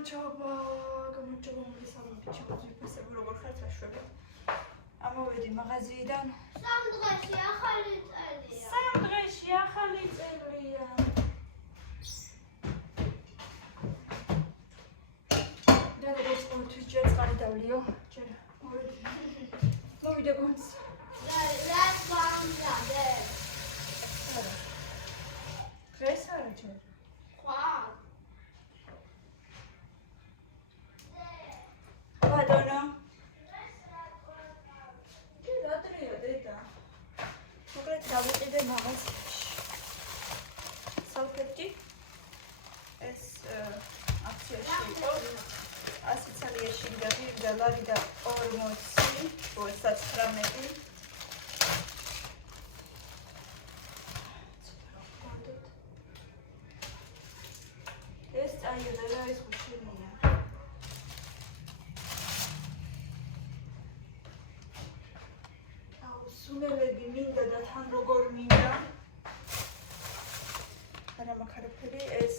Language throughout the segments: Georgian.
გამარჯობა მოგესალმებით ჩემს ვიფასებ როგორ ხართ საშვებით ამოვედი მაღაზიიდან სამ დღეში ახალი წელია დადებს ყოველთვის ჯერ წყალი დავლიო ჯერ მოვიდე გონს რაც ვამდადე დღეს არა ჯერ Madonna. Che l'altro detta. Vorrei trovare magazine. Salvetti. Es akciyაში ასიცალიაში და ლარი და 40 29 ეს წაიღე რა ის ხუშინია სუნელები მინდა და თან როგორ მინდა არა მაქარაფერი ეს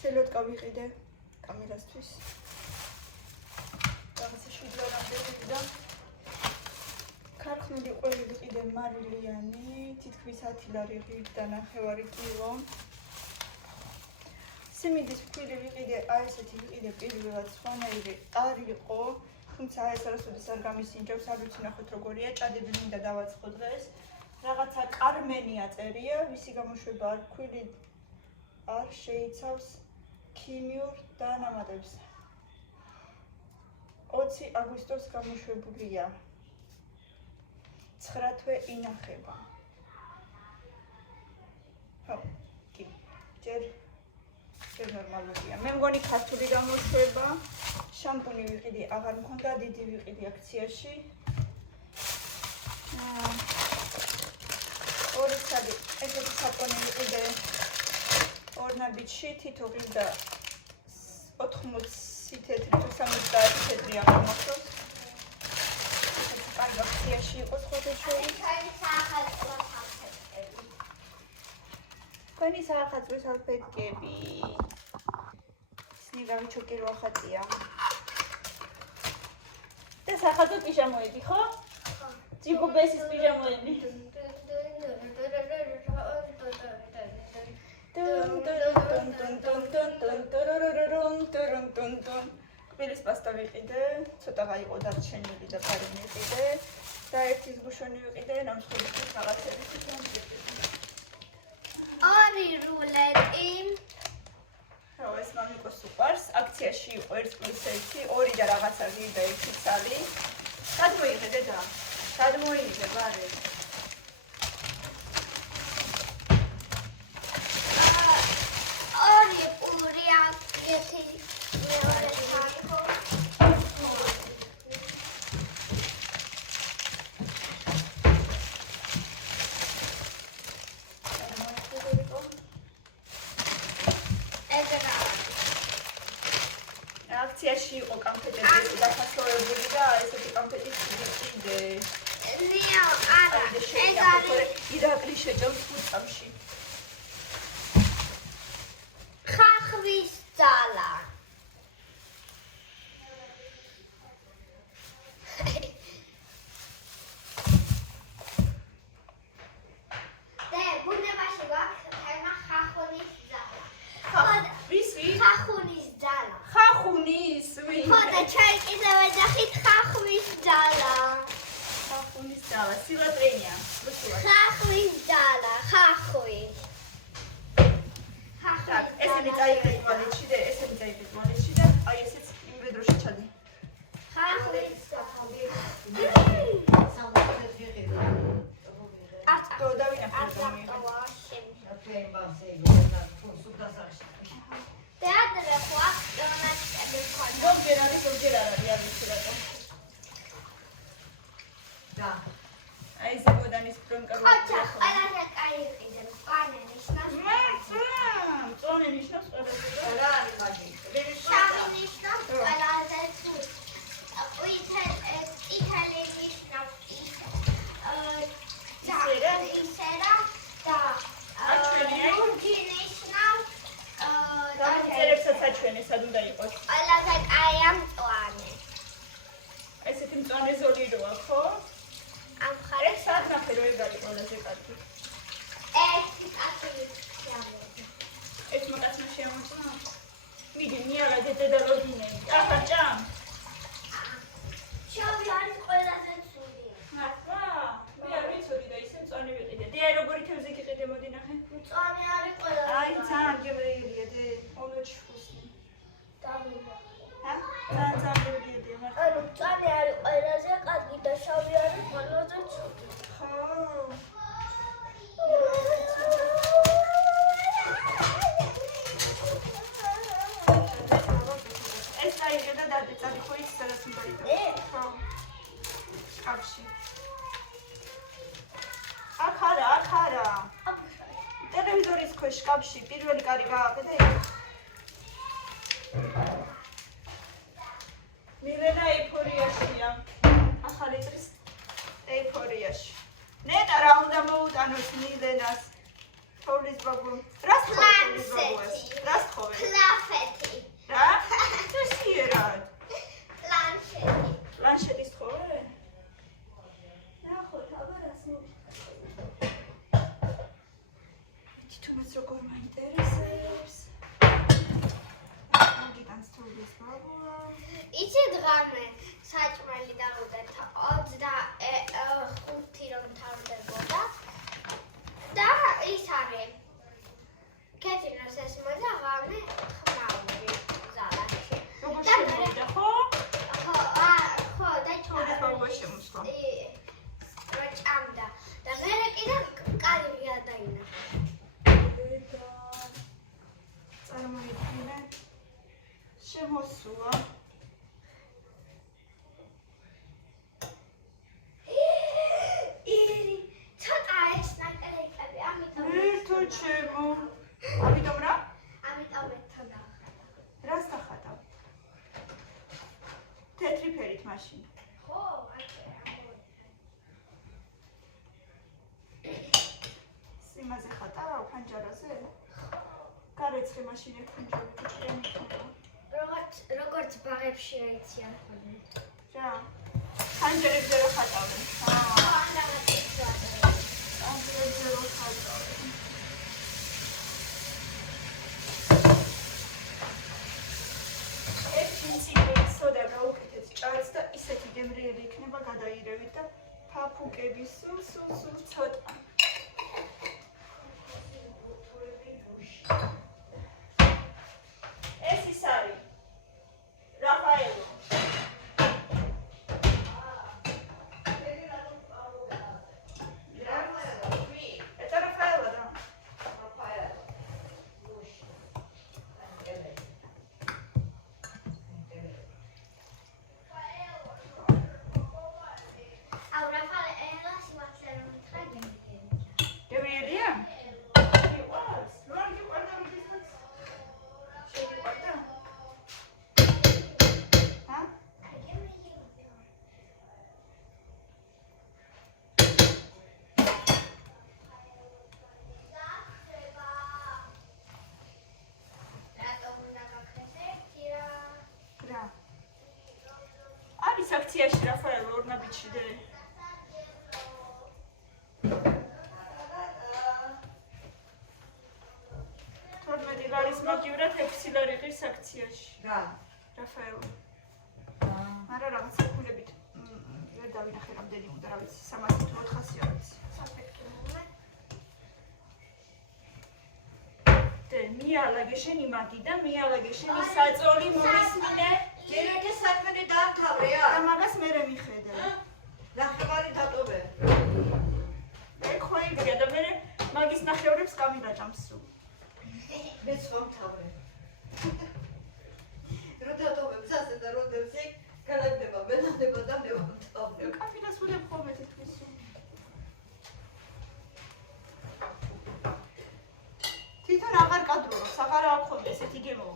სელოტკა ვიყიდე კამერასთვის რაღაცა შუბლარამდე ვიყიდა ქარხნული ყველი ვიყიდე მარილიანი თითქმის 10 ლარი და 9 კილო სიმინდის ფქვილი ვიყიდე აი ესეთი ვიყიდე პირველად სხვანაირი არ იყო თუმცა ეს არასოდეს არ გამისინჯებს არ ვიცი ნახოთ როგორია ჭადები მინდა დავაწყო დღეს რაღაცა კარმენი აწერია ვისი გამოშვება არ ფქვილი არ შეიცავს ქიმიურ დანამატებს 20 აგვისტოს გამოშვებულია 9 თვე ინახება ხო კი ჯერ ნორმალურია მე მგონი ქართული გამოშვება შამპუნი ვიყიდი აღარ მქონდა დიდი ვიყიდი აქციაში ორი სადი ესეთი საპონი ვიყიდე ორნაბიტში თითო ღირდა 80 თეთრი თუ 70 თეთრი აღარ მახსოვს ესეთი კარგი აქციაში იყო ხოთეშორი თქვენი საახალწლო სალფეტკები სნიგავი ჩოკი რო ახატია და საახალწლო პიჟამოები ხო? ჯიბუბესის პიჟამოები კბილის პასტა ვიყიდე ცოტა გაიყო დარჩენილი და ფარი ვიყიდე და ერთის გუშონი ვიყიდე ნამსხვრისთვის რაღაცებისთვის ორი რულეტი ხო ეს მამიკოს უყვარს აქციაში იყო 1+1 2 და რაღაცა ვიდა 1 ცალი გადმოიღე დედა გადმოიღე ბარე ორი პური აკეთი მეორე თაქო აქციაში იყო კამფეტები დაფასოვებული და ესეთი კამფეტიც ვიყიდე. ნიო, არა, ეგ არის ირაკლი შეჭამს ფუტკამში. ხახვის ძალა. და ბუნებაში გვაქვს თემა ხახუნის ძალა. ხახუნის ძალა. ხახუნის ვინ? ხო და ჩვენ კიდევ ეძახით ხახვის ძალა. ხახუნის ძალა, სილატრენია. ხახვის ძალა, ხახვი. Так, ესენი წაიღეთ ვალეთში და ესენი წაიღეთ ვალეთში და აი ესეც იმ ვედროში ჩადე. ხახვის არტო დავინახე Teatre ხوخ დონატები ხონდა. ზოგჯერ არის ზოგჯერ არ არის ვიცი რატო. და აი ეს ბოდანის პრონკა რო ოჩა ყველაზე კაი იყიდე. პანე ნიშნავს. წონე ნიშნავს ყველაზე სად უნდა იყოს? ყველაზე კაი ამწვანე. ესეთი მწვანე ზოლი როა, ხო? ამ ხარეს ეს სად ნახე რო ეგ არის ყველაზე კარგი? ერთი კაცი შემოდი. ეს მაგაცმა შემოწმა? მიდი, მიარა დედა ლოდინები. ახლა ჭამ. შავი არის ყველაზე ცუდი. მართლა? მე არ ვიცოდი და ისე მწვანე ვიყიდე. დე როგორი თევზი გიყიდე, მოდი ნახე. მწვანე არის ყველაზე. აი, ძალიან გემრიელია, დე. ონოჩი ხუსნი. დამივა. ჰა? ძალიან გემრიელია, მართლა. ანუ მწვანე არის ყველაზე კარგი და შავი არის ყველაზე ცუდი. ხო. ეს აიღე და დადეწადი ხო ის სადაც უნდა იყოს. ხო. შკაფში. აქ არა. ტელევიზორის ქვეშ შკაფში პირველი კარი გააყიდე იქ. მილენა ეიფორიაშია. ახალი წრის ეიფორიაში. ნეტა რა უნდა მოუტანოს მილენას? თოვლის ბაბუ. რას თხოვეს? რას თხოვეს? პლაფეთი. რა? ესიერად. პლანშეტი. პლანშეტის თხოვე? ნახოთ, აბა რას თუმცა როგორ მაინტერესებს. მაგიტანს თოვლის ბაბუა. იცი დღამე საჭმელი დავუდეთა 25 რომ თავდებოდა და ის არის კეთილოს ეს მოდა ღამე ხმაური ზალაში როგორ შემოვიდა, ხო? ხო და თოვლის ბაბუა შემოსვლა. რა ჭამდა და მე კიდე კარი გადაინახა. წარმოიდგინე შემოსულა. ერი ცოტა ეს ნაკრეფები ამიტომ ერთო ჩემო. ამიტომ რა? ამიტომ ერთოდა. რას დახატავ? თეთრი ფერით მაშინ. ხო, აკე. იმაზე ხატავ ფანჯარაზე? გარეცხე მაშინ ერთ ფანჯარაზე ჭრემი ხდება. როგორც ბაღებში აიციან ხოლმე. რა? ფანჯარებზე რა ხატავენ? ფანჯარებზე რა ხატავენ? ეს მცირე სოდა გაუკეთეთ ჭარბს და ისეთი გემრიელი იქნება გადაირევით და ფაფუკები სულ ცოტა. ეს ის არის რაფაელო. ეს რაფაელო და აუ რაფალე ელას ვაცე რომ ტრაგედია. გემრიელია? იყვარს. რა გიყვარდა როდესაც? შეგიყვარდა? ჰა? რა? არის აქციაში რაფაელო ორნაბიჩი დე. თორმეტი ლარის მოგივრა 6 ლარი ღირს აქციაში. რა? რაფაელო. არა რაღაც საკულებით ვერ დავინახე რამდენი უნდა რა ვიცი 300 თუ 400 არ ვიცი. დე მიალაგე შენი მაგი და მიალაგე შენი საწოლი მომისმინე. ჯერეკე საქმე დაამთავრე და მაგას მე მიხედე. ნახევარი დატოვე. ეგ ხო იგია და მე მაგის ნახევრებს გამიდაჭამს სულ. მეც მომთავრე. რო დატოვე მზაზე და როდესაც იქ განადგება, მენადება და მე მომთავრე. კაფინას ვუდებ ხოლმე თითქოს. თვითონ აღარ კადრობს, აღარ აქვს ხოლმე ესეთი გემო.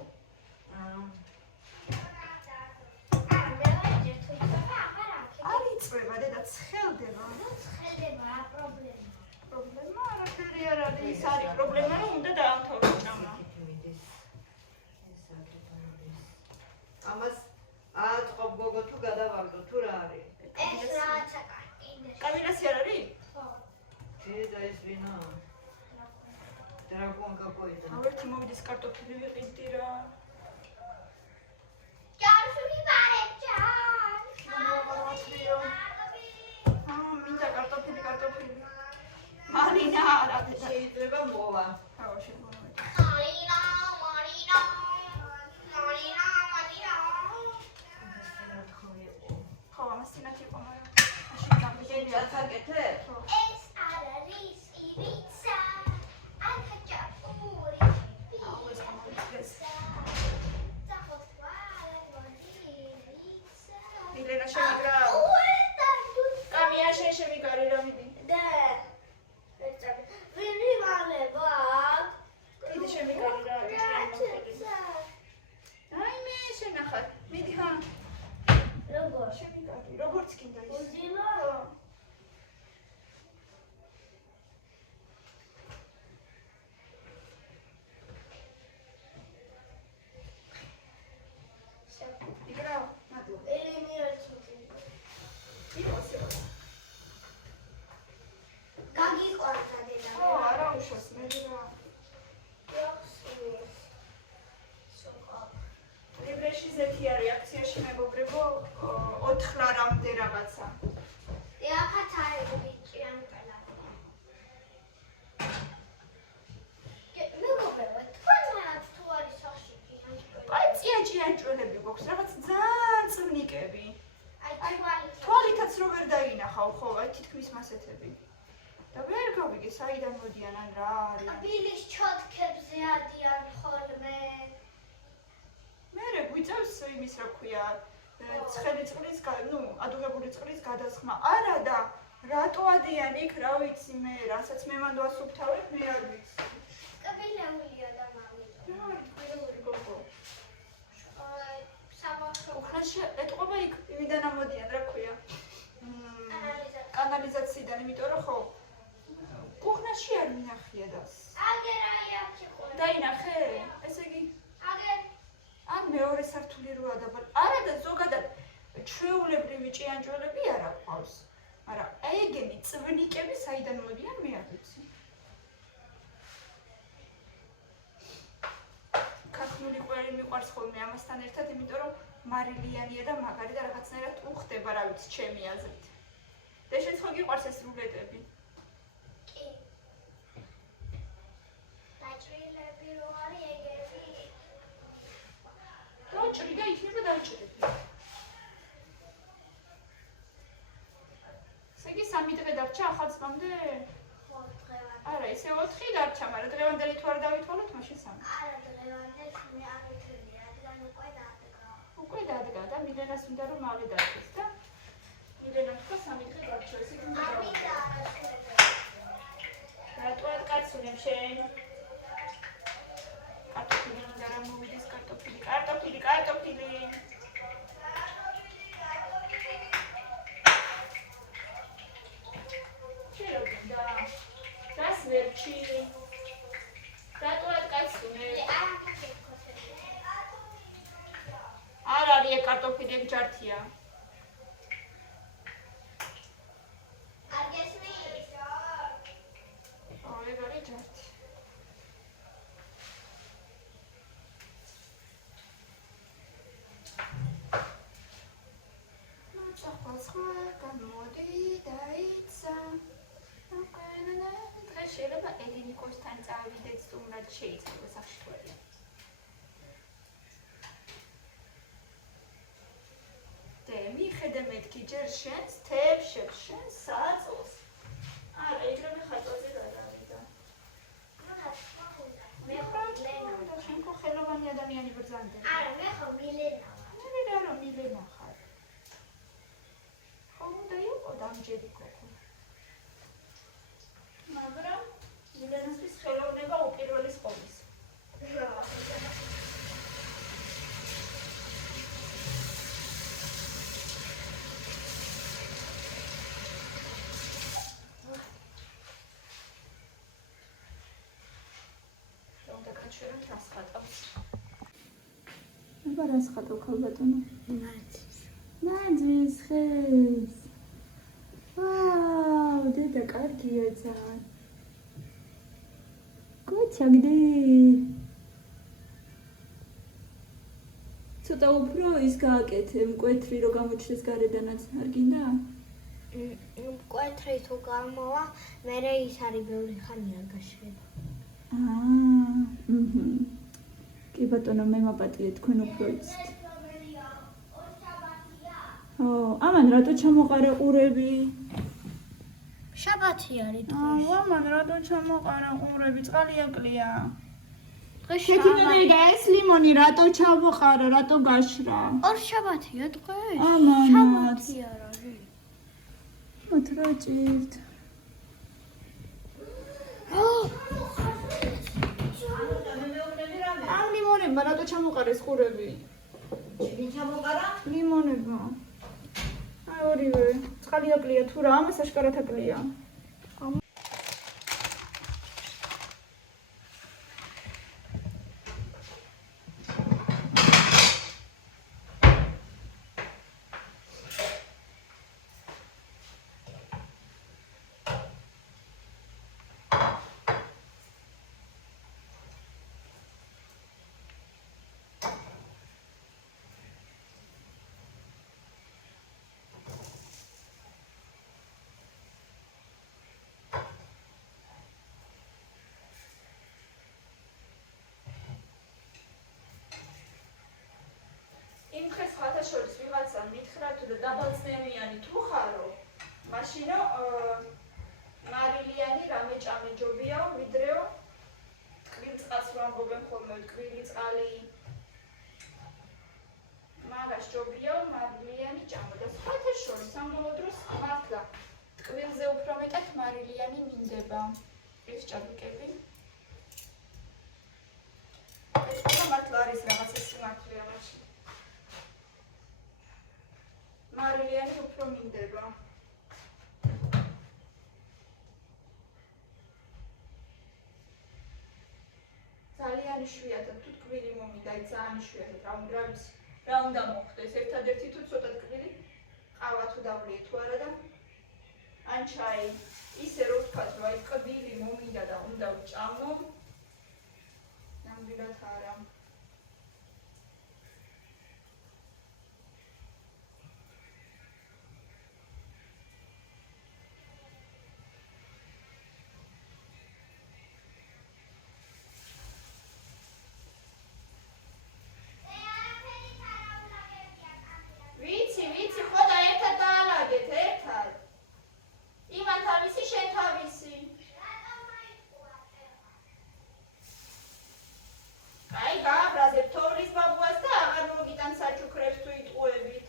არ იწვება დედა ცხელდება. პრობლემა არაფერი არ არის, ის არის პრობლემა რომ უნდა დაამთავროს რამა. ამას აწყობ გოგო თუ გადავარდო თუ რა არის? ეს რაცა კარტინეს. კაბინაში არ არის? ხო. და ეს ვინა? დრაგონ კაპოიდა. ავერთი მოვიდეს კარტოფილი ვიყიდი რა. ჯარშული ბარეჯან. მინდა კარტოფილი. მარინა არა შეიძლება მოვა. აუ შემოვიდა. მარინა. ხო, ამას წინათ იყო, მაგრამ მაშინ გამიგებია. ჩაცაკეთე? ეს არ არის ივიცა. აქაჭაპური. აუ ეს გამიგდეს. მილენა შემიგრა. კამია შემიგარი რა მიდი. დიდი შემიგარი რა. აი მე შენახარ. მიდი ხა. შემიგარი. როგორც კიდე ის. ზეთია რეაქციაში მეგობრებო 4 ლარამდე რაღაცა. აი ჭიანჭველები გვაქვს, რაღაც ძალიან წვნიკები. თვალითაც რო ვერ დაინახავ ხო, აი თითქმის მასეთები. და ვერ გავიგე საიდან მოდიან ან რა არის. ბილის ჩოთქებზე ადიან ხოლმე. მერე გვიწევს იმის რა ქვია ცხელი წყლის ადუღებული წყლის გადასხმა. არა და რატო ადიან იქ რა ვიცი მე, რასაც მე მანდ ვასუფთავებ, მე არ ვიცი. კბილეულია და მამიდო. რა კბილეული გოგო. საბავშვო უხანში ეტყობა იქ იმიდან ამოდიან რა ქვია. კანალიზაციიდან, იმიტომ რომ ხო უხნაში არ მინახია დას. აგერ აი აქ იყო. დაინახე? ესე იგი აგერ ან მეორე სართული როა დაბალ. არა და ზოგადად ჩვეულებრივი ჭიანჭველები არ აქვს. მაგრამ ეგენი წვნიკები საიდან მოდიან მე არ ვიცი. ქართული კვერი მიყვარს ხოლმე ამასთან ერთად, იმიტომ რომ მარილიანია და მაგარი და რაღაცნაირად უხდება რა ვიცი ჩემი აზრით. და შენც ხო გიყვარს ეს რულეტები? კი. დაჭრილები რო არის ეგეთი. დაჭრი და იქნება დაჭრები. ესე იგი 3 დღე დარჩა ახალ წლამდე? ხო, დღევანდელი. არა, ისე 4 დარჩა, მაგრამ დღევანდელი თუ არ დავითვალოთ, მაშინ 3. არა, დღევანდელი მე არ ვიცი, რადგან უკვე დადგა. უკვე დადგა და მილენას უნდა რომ მალე დადგეს და მილენა თქვა 3 დღე დარჩა, ესე იგი უნდა ამიტომ არასწორია. რატოა კაცუნებ შენ? კარტოფილი უნდა რომ მოვიდეს კარტოფილი. შეროდა. დას ვერჩი. რატოა კაცუნებ? არ არის ეგ კარტოფილი ეგ ჯართია. არ გესმის? ეგ არის ჯართი. სხვა გამოდი დაიცა. დღეს შეიძლება ელინიკოსთან წავიდეთ, თუმცა შეიძლება საშუალო. და მიხედე მეთქი ჯერ შენს თებშებს, შენს საწოლს. არა, ეგრევე ხატვაზე გადავიდა. მე ხარ ლენა, შენ ხო ხელოვანი ადამიანი ბრძანდა. არა, მე ხო მილენა. მე რა რომ მილენა ხარ. და იყო დამჯერი გოგო. მაგრამ მილენასთვის ხელოვნება უპირველეს ყოვლისა. აბა რას ხატავ ქალბატონო? ნაძვის ხეს. ვაუ, დედა კარგია ძალიან. კოჩაგდი. ცოტა უფრო ის გააკეთე, მკვეთრი რო გამოჩნდეს გარედანაც, არ გინდა? მკვეთრი თუ გამოვა, მერე ის არის ბევრი ხანი არ გაშრება. კი ბატონო, მე მაპატიე თქვენ უფრო იცით. ამან რატო ჩამოყარა ყურები? შაბათი არის ამან რატო ჩამოყარა ყურები? წყალი აკლია. დღეს შეთინები და ეს ლიმონი რატო ჩამოყარა, რატო გაშრა? ორ შაბათია დღეს. ამანაც. შაბათი არ არის. მოთროჭირთ. ამ ლიმონებმა რატო ჩამოყარეს ყურები? ვინ ჩამოყარა? ლიმონებმა. აი ორივე. წყალი აკლია თუ რა, ამას აშკარად აკლია. იმ დღეს ხათა შორის ვიღაცა მითხრა თუ და დაბალწნევიანი თუ ხარო, მაშინო მარილიანი რამე ჭამე ჯობიაო, ვიდრეო ტკბილ წყალს რო ამბობენ ხოლმე, ტკბილი წყალი მაგას ჯობიაო, მარილიანი ჭამო და ხათა შორის ამბობ დროს მართლა ტკბილზე უფრო მეტად მარილიანი მინდება. ეს ჭაბიკები. ეს მართლა არის რაღაცა სიმართლე ამაში. მარილიანი უფრო მინდება. ძალიან იშვიათად თუ ტკბილი მომიდა, ძალიან იშვიათად რა უნდა მოხდეს. ერთადერთი თუ ცოტა ტკბილი ყავა თუ დავლიე თუ არა და ან ჩაი. ისე რო ვთქვათ, რომ აი ტკბილი მომიდა და უნდა ვჭამო. ნამდვილად არა. ვიცი, ხო და ერთად დაალაგეთ, ერთად. იმან თავისი, შენ თავისი. აი, გააბრაზებ თოვლის ბაბუას და აღარ მოგიტან საჩუქრებს თუ იტყუებით.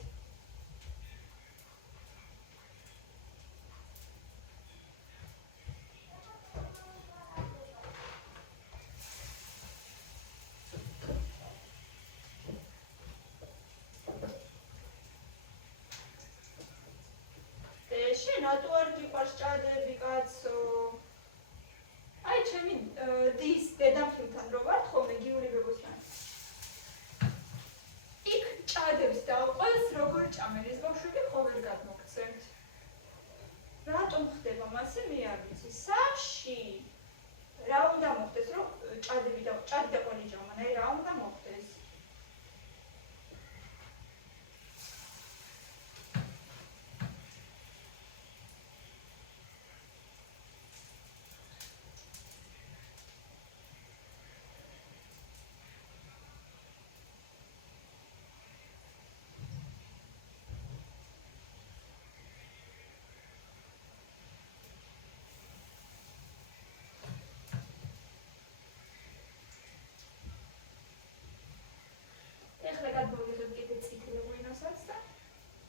შენ რატო არ გიყვარს ჭადები, კაცო? აი, ჩემი დის დედამთილთან რო ვარ, ხოლმე გიული ბებოსთან. იქ ჭადებს დავყოს, როგორ ჭამენ, ეს ბავშვები ხო ვერ გადმოგცემთ. რატომ ხდება მასე, მე არ ვიცი. სახლში რა უნდა მოხდეს, რომ ჭადი და ყველი ჭამან, აი რა უნდა მოხდეს? ეხლა გადმოვიღებ კიდე წითელ ღვინოსაც და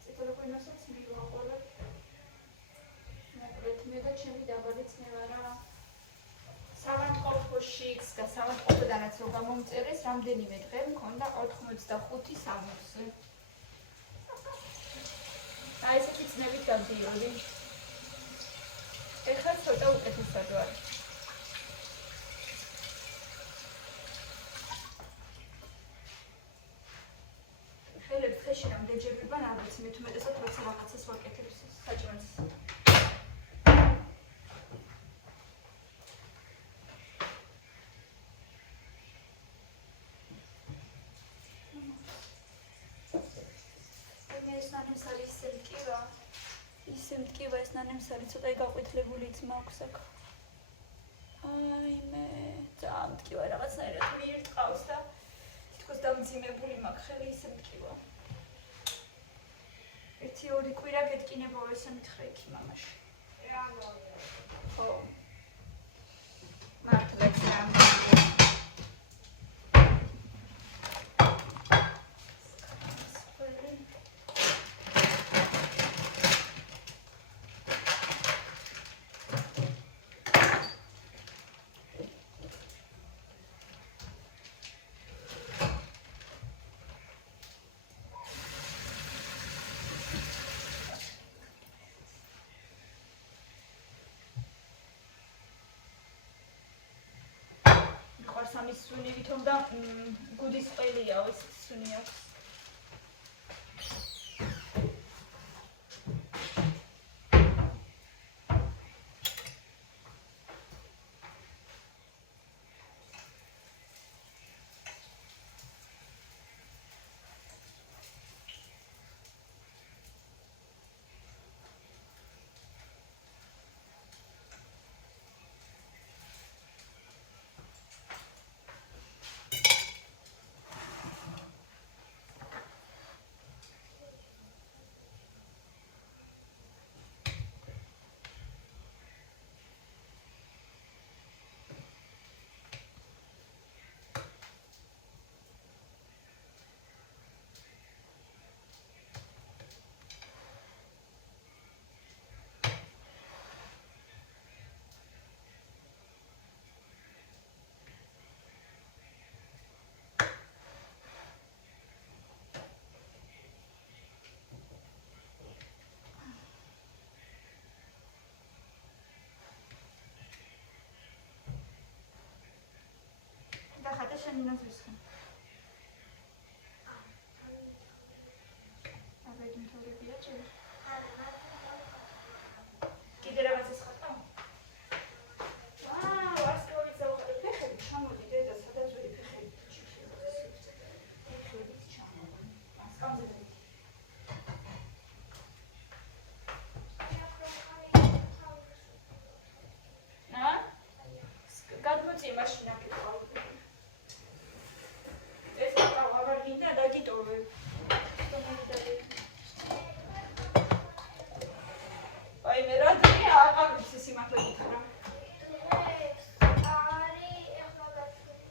წითელ ღვინოსაც მივაყოლებ. მოკლედ მე და ჩემი დაბალი ძმება რა. სამათყოფოშიც და სამათყოფოდანაც რო გამომწერეს, რამდენიმე დღე მქონდა 85-60. აი ესეთი ძნებით გავდიოდი. ეხლა ცოტა უკეთესად ვარ. ხალხში რომ დეჯერბება რაღაც მე თუმეტესად როცა რაღაცას ვაკეთებ საჭმელს. ისე მტკივა ეს ნანემსარი ცოტა გაყვითლებულიც მაქვს აქ. აი მე ძალიან მტკივა რაღაცნაირად მიირტყავს და თითქოს დამძიმებული მაქვს ხელი ისე მტკივა. 1-2 კვირა გეტკინებო ესე მითხრა იქ მამაში. ხო. მართლაც სამის სუნი ვითომ და გუდის ყველია ეს სუნი აქვს. შენი ნაზვისხი. აბეგი თორებია ჭირ. კიდე რაღაცას ხატავ? ვაუ, ასკოვი ზაუყარი ფეხები ჩამოდი დედა, სადაც ვერი ფეხები. ფეხები ჩამოდი. ასკამზე. გადმოწი მაშინა კიდევ. აი მე რა დია აღარ ის იმართლა გითხრა. არი ეხლა გასული.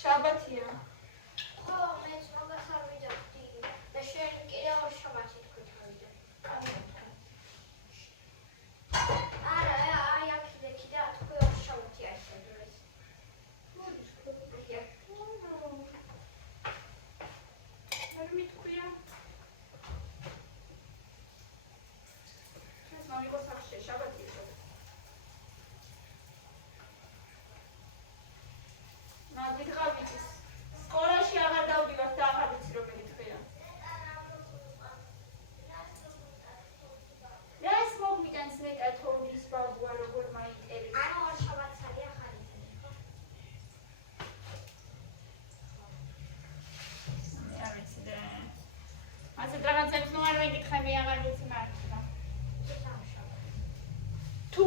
შაბათია. ხო, მე მაგას არ ვიძახდი. და შენ კიდევ შაბათი თქვი თავიდან. არა, აი აქ და თქვი შაბათი არის ეს. მოდი თქვი. არ მიტყვია. მამიკო სახში შაბათია. მაგითხრა სკოლაში აღარ დავდივარ და აღარ ვიცი რომ მეკითხია. ეს მოგმიტანს მეტად თოვლის ბაბუა როგორ მაინტერესებს. ანუ ორ შაბათს არის ახალი. არ ვიცი და ასე რაღაცებს ნუ არ მეკითხები აღარ ვიცი მართლა. თუ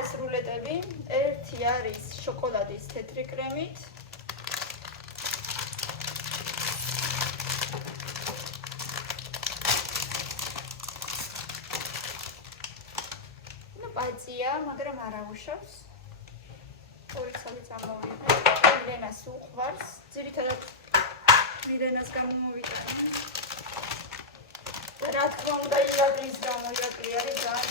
ეს რულეტები, ერთი არის შოკოლადის თეთრი კრემით. ნუ პაწია, მაგრამ არ აუშავს. ორი ცალი წამოვიდე. მილენას უყვარს, ძირითადად მილენას გამომოვიტანე. რა თქმა უნდა, ირაკლის გამო, ირაკლი არის ძალიან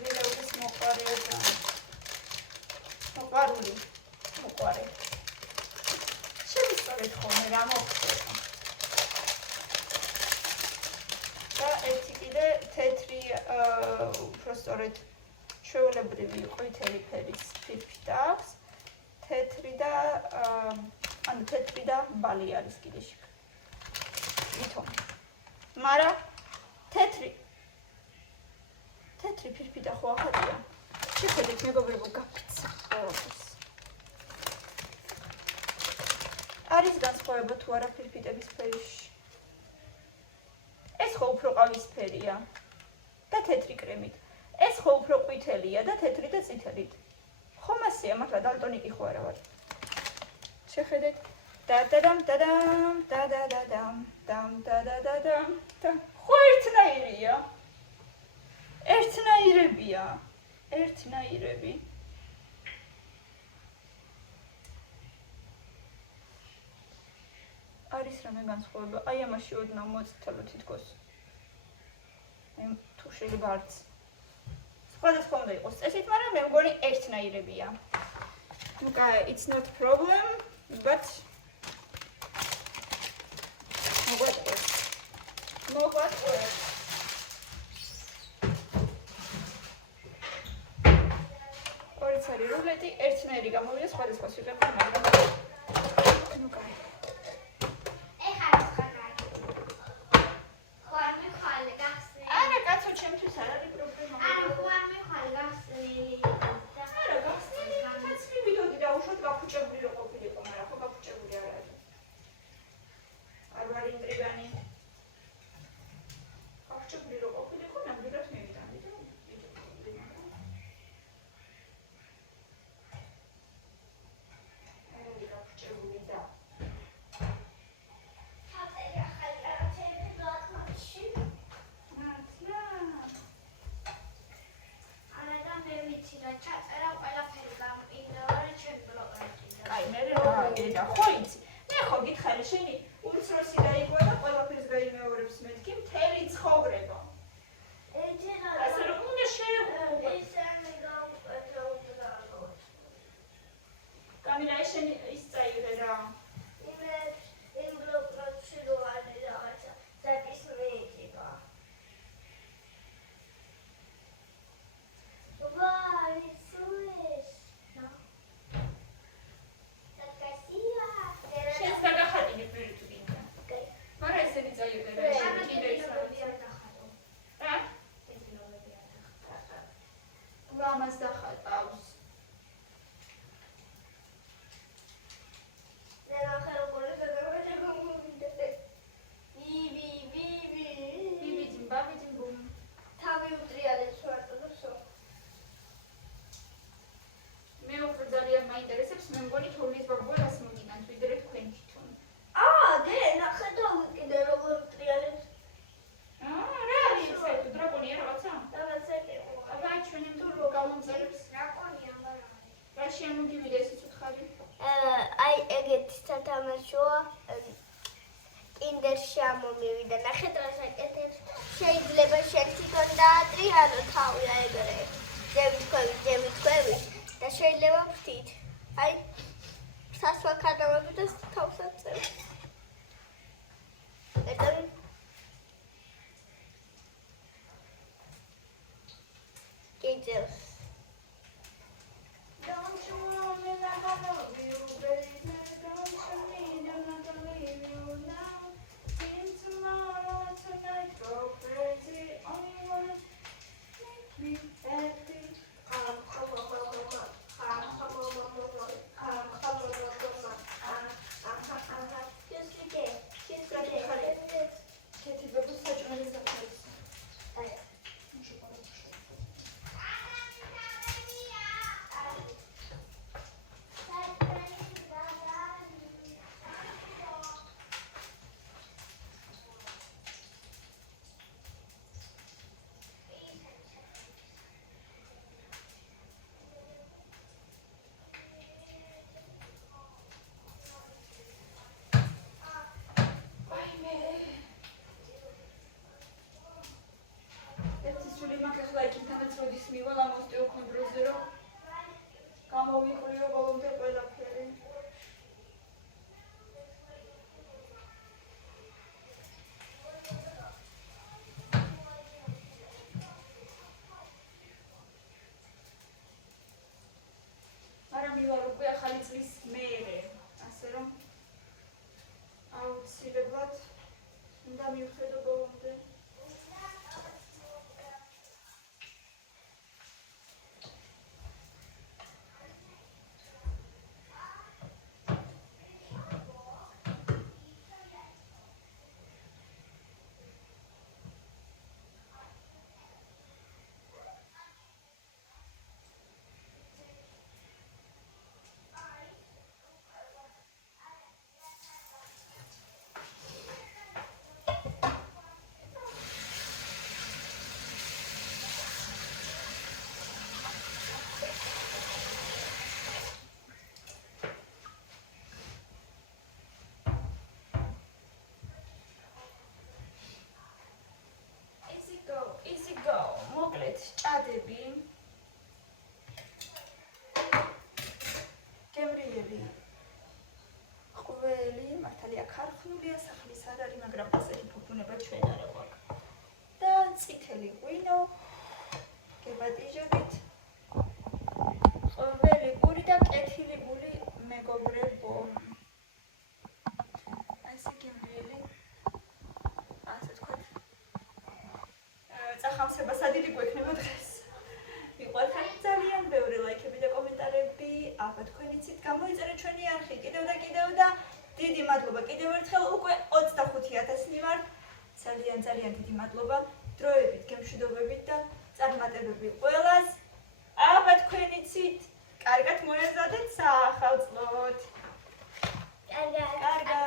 ვილეულის მოყვარეა ძალიან. მოყვარული, მოყვარე. შევისწორეთ ხოლმე რა მოხდება. და ერთი კიდე თეთრი, უფრო სწორედ ჩვეულებრივი ყვითელი ფერის ფირფიტა აქვს. თეთრი და ბალი არის კიდეში. ვითომ. მაგრამ თეთრი ფირფიტა ხო ახალია. შეხედეთ მეგობრებო, გაფიცა ყველაფერს. არის განსხვავება თუ არა ფირფიტების ფერში. ეს ხო უფრო ყავისფერია და თეთრი კრემით. ეს ხო უფრო ყვითელია და თეთრი და წითელით. ხომ ასეა, მაგრამ დალტონიკი ხო არა ვარ. შეხედეთ. დადადამ დადამ დადადადამ დამ დადადადამ და ხო ერთნაირია. ერთნაირებია. ერთნაირები. არის რამე განსხვავება. აი ამაში ოდნავ მოწითალო თითქოს. თუ შეიძლება არც. სხვადასხვა უნდა იყოს წესით, მაგრამ მე მგონი ერთნაირებია. Okay, it's not problem, but მოვაწყოთ. ორიც არის რულეტი, ერთნაირი გამოვიდა, სხვადასხვა სვიტები, მაგრამ ჩემთვის არ არის პრობლემა. არა, გახსნილი მივიდოდი და უშოთ გაფუჭებული რო ყოფილიყო, მაგრამ ხო გაფუჭებული არ არის. არ ვარ ინტრიგანი. გაფუჭებული რო ყოფილიყო, ნამდვილად მივიდოდი და არ არის გაფუჭებული და ხო იცი, მე ხო გითხარი შენი უმცროსი დაიგვა და ყველაფერს გაიმეორებს მეთქი მთელი ცხოვრება. ასე რომ უნდა შეეღო. კამილა შენი ის წაიღე რა. ამას დახატავს. მე უფრო ძალიან მაინტერესებს, მე მგონი თოვლის ბაბუა რას მოგინან ვიდრე თქვენ თვითონ. რა არის ეს? დრაკონია რაღაცა? ჩვენი თუ გამომწერებს დრაკონია, მაგრამ რა შემოგივიდა ესეც უთხარი? აი ეგეთი სათამაშოა კინდერში ამომივიდა. ნახეთ რა საკეთებს. შეიძლება შენ თვითონ დაატრიალო თავი ეგრე. ჯემით და შეიძლება ვთით. აი სასვა ქადავები და თავს აწევს. ერთად Kids. Don't you want me like I love you, baby? Don't you need I'm not gonna leave you now. In tomorrow, tonight, go crazy. Only wanna make me happy. მივალ ამოსტე უქმე დროზე რომ გამოვიყრიო ბოლომდე ყველაფერი. წლის მერე. ასე რომ აუცილებლად უნდა მივხედო ბოლომდე. Easy go. მოკლედ ჭადები. გემრიელი. ყველი მართალია ქარხნულია, სახლის არ არის, მაგრამ ასეთი ფუფუნება ჩვენ არ აქვს. და წითელი ღვინო. გებატიჟებით. ყველი პური და კეთილი გული მეგობრებო. ასე გემრიელი. ასე თქვა. წახამსება სადილი გვექნება დღეს. მიყვარხარ ძალიან ბევრი ლაიქები და კომენტარები. აბა თქვენი ცით გამოიწერეთ ჩვენი არხი კიდევ და დიდი მადლობა კიდევ ერთხელ უკვე 25,000 მიმართ. ძალიან დიდი მადლობა. დროებით, გემშვიდობებით და წარმატებები ყველას. აბა თქვენი ცით კარგად მოეზადეთ საახალწლოდ. კარგად. კარგად.